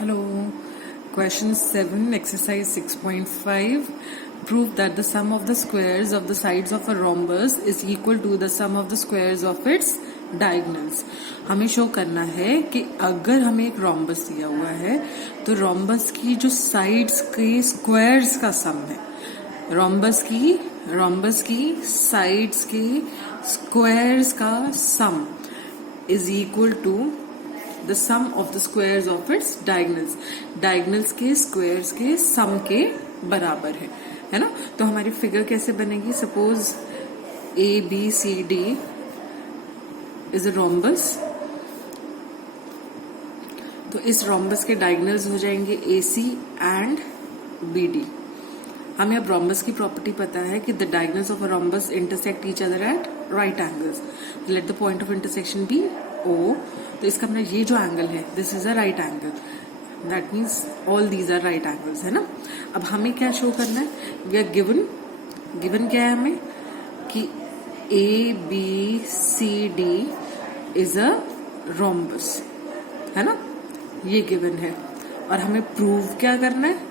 Hello. Question 7, exercise 6.5. Prove that the sum of the squares of the sides of a rhombus is equal to the sum of the squares of its diagonals. हमें show करना है कि अगर हमें एक rhombus दिया हुआ है तो rhombus की जो sides के squares का sum है, rhombus की sides के squares का sum is equal to the sum of the squares of its diagonals. diagonals के squares के sum के बराबर है ना. तो हमारी फिगर कैसे बनेगी? Suppose ABCD is a rhombus. तो इस rhombus के diagonals हो जाएंगे AC and BD. हमें अब rhombus की प्रॉपर्टी पता है कि the diagonals of a rhombus intersect each other at right angles. Let the point of intersection be O. तो इसका अपना ये जो एंगल है, this is a right angle. That means all these are right angles, है ना. अब हमें क्या शो करना है? वी आर गिवन क्या है हमें कि ABCD इज अ रोम्बस, है ना. ये गिवन है और हमें प्रूव क्या करना है?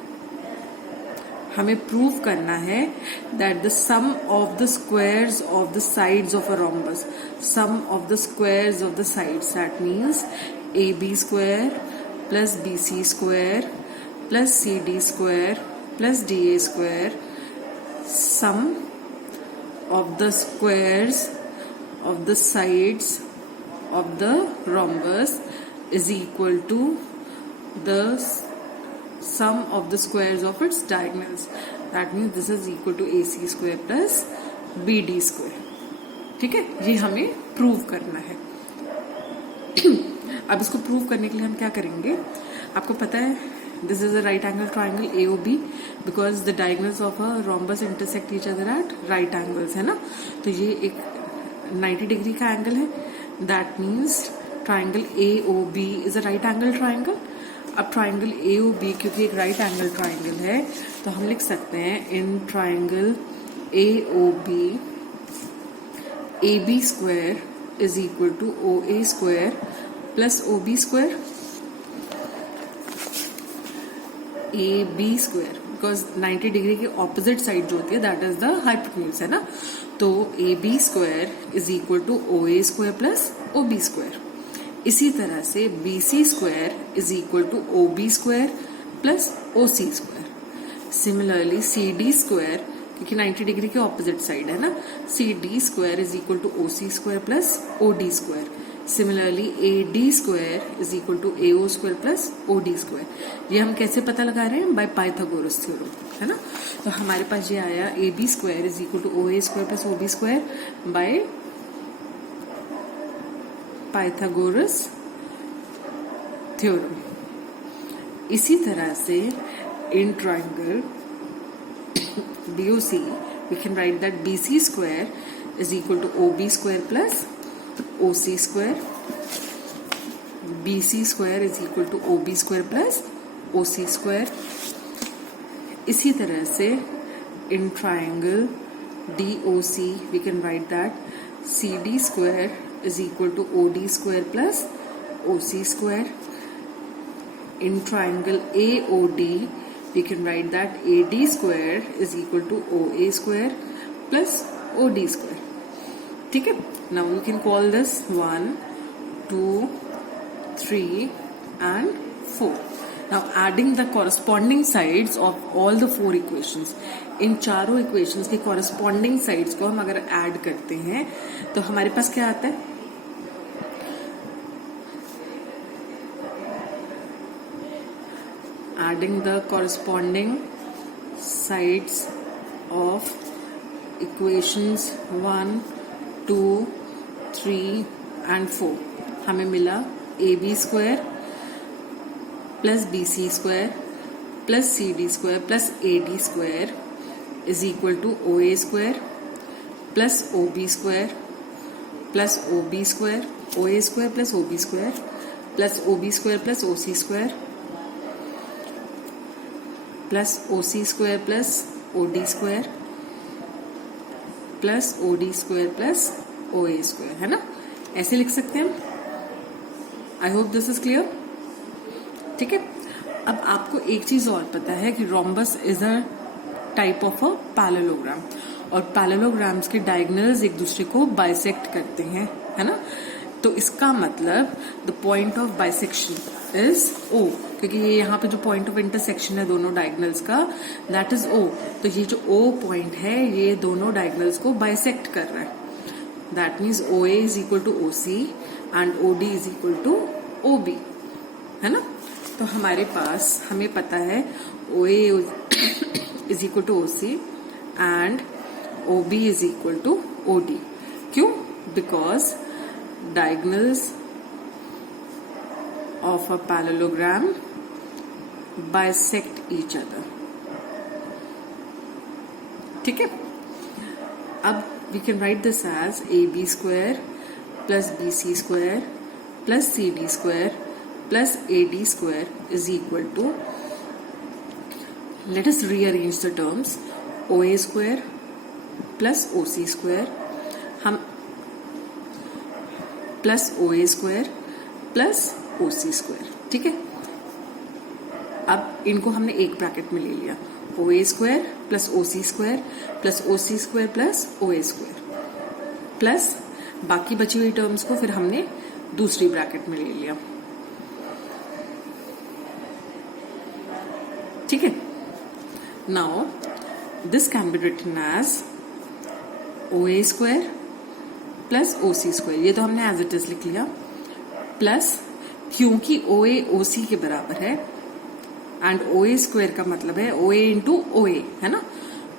हमें प्रूव करना है that the sum of the squares of the sides of a rhombus, sum of the squares of the sides, that means AB square plus BC square plus CD square plus DA square, sum of the squares of the sides of the rhombus is equal to the sum of the squares of its diagonals. That means this is equal to AC square plus BD square. ठीक है, ये हमें prove करना है. अब इसको prove करने के लिए हम क्या करेंगे? आपको पता है this is a right angle triangle AOB because the diagonals of a rhombus intersect each other at right angles, है ना. तो ये एक 90 डिग्री का एंगल है. That means triangle AOB is a right angle triangle. अब ट्राइंगल AOB क्योंकि एक राइट एंगल ट्राइंगल है तो हम लिख सकते हैं in triangle AOB AB square is equal to OA square plus OB square. AB square because 90 degree की ऑपोजिट साइड जो होती है दैट इज द हाइपोटेन्यूज, है ना. तो AB square is equal to OA square plus OB square. इसी तरह से BC square is equal to OB square plus OC square. Similarly CD square क्योंकि 90 डिग्री के ऑपोजिट साइड है ना, CD square is equal to OC square plus OD square. Similarly AD square is equal to AO square plus OD square. ये हम कैसे पता लगा रहे हैं? बाय पाइथागोरस थ्योरम, है ना. तो हमारे पास ये आया AB square is equal to OA square plus OB square by Pythagoras theorem. इसी तरह से in triangle BOC we can write that BC square is equal to OB square plus OC square. BC square is equal to OB square plus OC square. इसी तरह से in triangle DOC we can write that CD square is equal to OD square plus OC square. In triangle AOD, we can write that AD square is equal to OA square plus OD square. ठीक है. Now we can call this 1, 2, 3 and 4. Now adding the corresponding sides of all the 4 equations. इन चारों equations के corresponding sides को हम अगर add करते हैं तो हमारे पास क्या आता है? Adding the corresponding sides of equations 1, 2, 3 and 4 हमें मिला AB square plus BC square plus CD square plus AD square is equal to OA square plus OB square plus OB square, OA square plus OB square plus OB square plus OC square plus OC square plus OD square plus OD square plus OA square, है ना. ऐसे लिख सकते हैं. I hope this is clear. ठीक है. अब आपको एक चीज और पता है कि rhombus is a type of a parallelogram, और पैरेललोग्राम्स के डायगोनल्स एक दूसरे को बाइसेक्ट करते हैं, है ना। तो इसका मतलब the point of bisection is O, क्योंकि ये यहाँ पे जो पॉइंट ऑफ इंटरसेक्शन है दोनों डायगोनल्स का, दैट इज ओ। तो ये जो ओ पॉइंट है ये दोनों डायगोनल्स को बाइसेक्ट कर रहा है। That means O A is equal to O C and O D is equal to O B, है ना। तो हमारे पास हमें पता है O A is equal to O C and O B is equal to O D. क्यों? Because diagonals of a parallelogram bisect each other। ठीक है। अब we can write this as AB square plus BC square plus CD square plus AD square is equal to, let us rearrange the terms, OA square plus OC square हम plus O A square plus O C square. ठीक है। अब इनको हमने एक bracket में ले लिया, ओ A square plus O C square plus O C square plus O A square, plus बाकी बची हुई टर्म्स को फिर हमने दूसरी ब्रैकेट में ले लिया। ठीक है। Now this can be written as O A square plus O C square, ये तो हमने एज इट इज लिख लिया, प्लस क्योंकि ओ ए ओ सी के बराबर है एंड ओ ए स्क्वायर का मतलब है ओ ए इंटू ओ ए, है ना।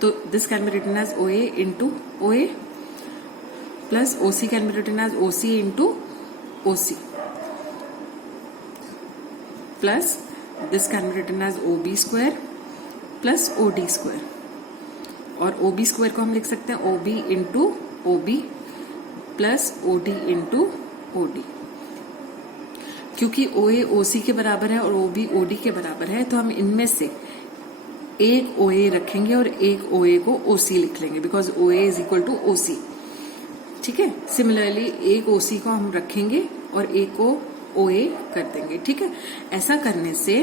तो this can be written as O A into O A plus O C can be written as O C into O C, plus this can be written as O B square plus O D square, और O B square को हम लिख सकते हैं O B into O B plus O D into O D. क्योंकि O ए ओ सी के बराबर है और ओ बी ओ डी के बराबर है, तो हम इनमें से एक ओ ए रखेंगे और एक ओ ए को ओ सी लिख लेंगे, because O A is equal to O C. ठीक है। सिमिलरली एक ओ सी को हम रखेंगे और एक को ओ ए कर देंगे। ठीक है। ऐसा करने से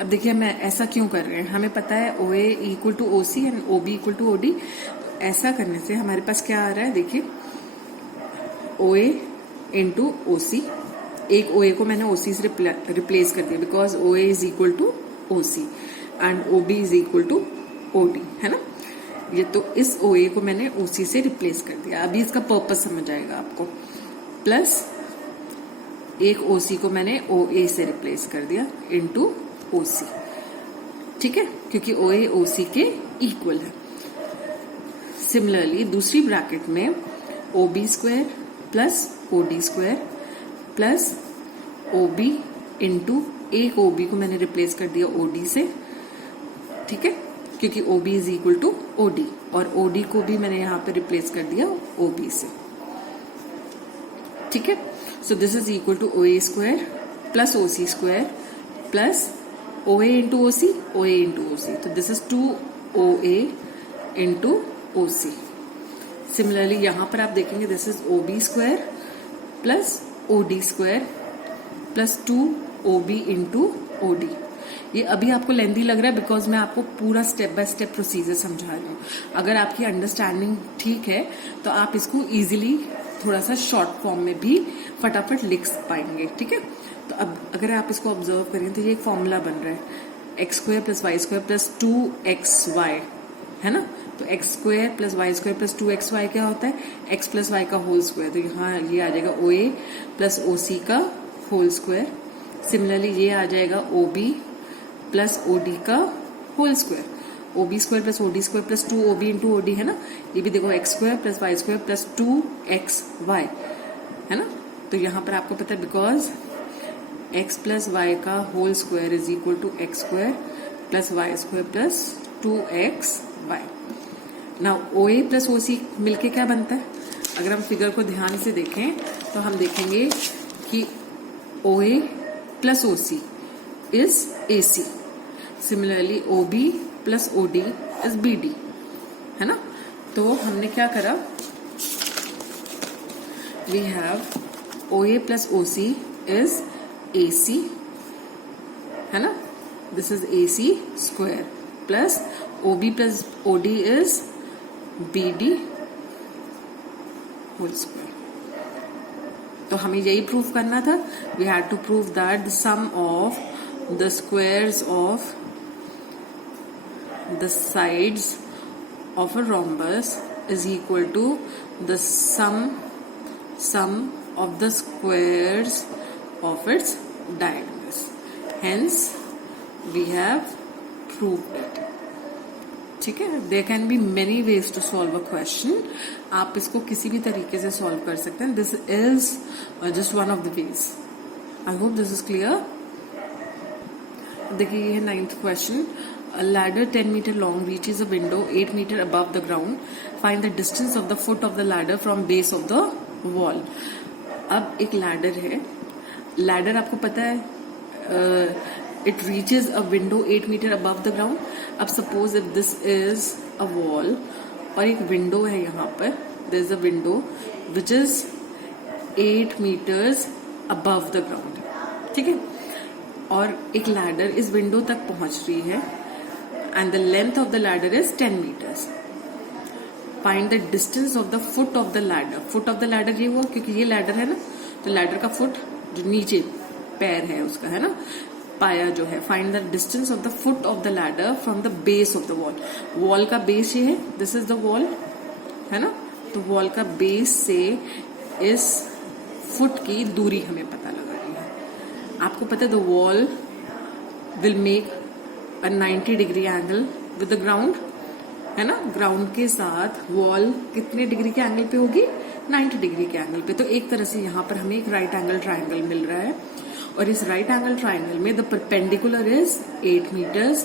अब देखिए मैं ऐसा क्यों कर रहे हैं, हमें पता है O A equal to O C and O B equal to O D. ऐसा करने से हमारे पास क्या आ रहा है, देखिए ओ ए इंटू ओ सी, एक ओ ए को मैंने ओ सी से रिप्लेस कर दिया, because O A is equal to O C and O B is equal to O D, है ना। ये तो इस ओ ए को मैंने ओ सी से रिप्लेस कर दिया। अभी इसका पर्पस समझ आएगा आपको। प्लस एक ओ सी को मैंने ओ ए से रिप्लेस कर दिया इंटू ओ सी। ठीक है। क्योंकि ओ ए ओ सी के इक्वल है। सिमिलरली दूसरी ब्रैकेट में O B square plus O D square plus O B into, एक ओ बी को मैंने रिप्लेस कर दिया ओ डी से। ठीक है। क्योंकि O B is equal to O D, और ओ डी को भी मैंने यहां पे रिप्लेस कर दिया ओ बी से। ठीक है। So this is equal to O A square plus O C square plus O A into O C, O A into O C. तो this is 2 O A into O C. Similarly यहां पर आप देखेंगे this is O B square plus O D square plus 2 O B into O D. ये अभी आपको lengthy लग रहा है बिकॉज मैं आपको पूरा स्टेप बाय स्टेप प्रोसीजर समझा रही हूँ। अगर आपकी अंडरस्टैंडिंग ठीक है तो आप इसको इजीली थोड़ा सा शॉर्ट फॉर्म में भी फटाफट लिख पाएंगे। ठीक है। तो अब अगर आप इसको ऑब्जर्व करें तो ये एक फॉर्मूला बन रहा है, x square plus y square plus 2xy, है ना। तो x square plus y square plus 2xy क्या होता है, एक्स प्लस वाई का होल स्क्वायर। तो यहाँ ये आ जाएगा ओ ए प्लस ओ सी का होल स्क्वायर। सिमिलरली ये आ जाएगा O B plus O D का whole square, O B square plus O D square plus 2 O B into O D, है ना। ये भी देखो x square plus y square plus 2xy, है ना। तो यहाँ पर आपको पता है बिकॉज एक्स प्लस वाई का whole square is equal to x square plus y square plus 2xy। Now O A plus O C मिलके क्या बनता है, अगर हम फिगर को ध्यान से देखें तो हम देखेंगे कि O A plus O C is A C. Similarly O B plus O D is B D, है ना। तो हमने क्या करा, we have O A plus O C is AC, है ना, this is AC square plus OB plus OD is BD whole square. तो हमें यही प्रूव करना था. We had to prove that the sum of the squares of the sides of a rhombus is equal to the sum of the squares of its diagonals. Hence, we have proved it. ठीक है. There can be many ways to solve a question. आप इसको किसी भी तरीके से solve कर सकते हैं. This is just one of the ways. I hope this is clear. देखिए ये 9th question. A ladder 10 meter long reaches a window 8 meter above the ground. Find the distance of the foot of the ladder from base of the wall. अब एक ladder है. Ladder आपको पता है it reaches a window 8 meter above the ground. अब suppose if this is a wall और एक window है यहाँ पर. There is a window which is 8 meters above the ground. ठीक है. और एक ladder इस window तक पहुंच रही है. And the length of the ladder is 10 meters. Find the distance of the foot of the ladder. Foot of the ladder ये हुआ क्योंकि ये ladder है ना, तो ladder का foot जो नीचे पैर है उसका, है ना, पाया जो है. Find the distance of the foot of the ladder from the base of the wall. Wall का base ये है, this is the wall, है ना, तो wall का base से इस foot की दूरी हमें पता लगानी है. आपको पता है the wall will make a 90 degree angle with the ground, है ना. ग्राउंड के साथ वॉल कितने डिग्री के एंगल पे होगी? 90 डिग्री के एंगल पे. तो एक तरह से यहाँ पर हमें एक राइट एंगल ट्राइंगल मिल रहा है और इस राइट एंगल ट्राइंगल में the perpendicular is 8 meters.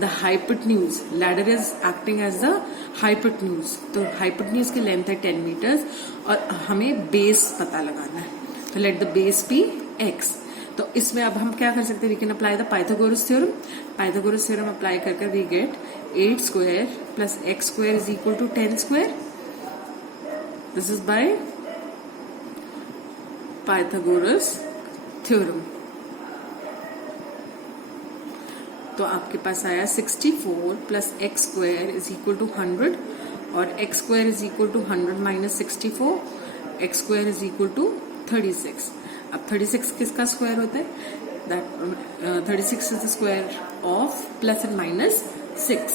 The hypotenuse, ladder is acting as the hypotenuse, तो हाइपोटेन्यूज की लेंथ है 10 meters और हमें बेस पता लगाना है. तो let the base be x. तो इसमें अब हम क्या कर सकते हैं? We can apply the Pythagoras theorem. Pythagoras theorem apply करके we get 8 square plus x square is equal to 10 square. This is by Pythagoras theorem. तो आपके पास आया 64 plus x square is equal to 100 और x square is equal to 100 minus 64. x square is equal to 36. अब 36 किसका square होता है? That 36 is the square of plus and minus 6.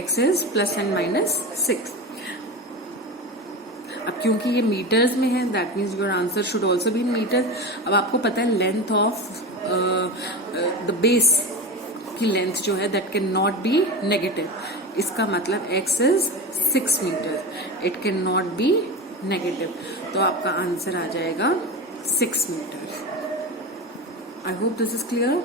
x is plus and minus 6. अब क्योंकि ये meters में है, that means your answer should also be in meter. अब आपको पता है लेंथ ऑफ द बेस की लेंथ जो है that can not be negative. इसका मतलब x is 6 meter. It can not be negative. तो आपका आंसर आ जाएगा 6 meter. I hope this is clear.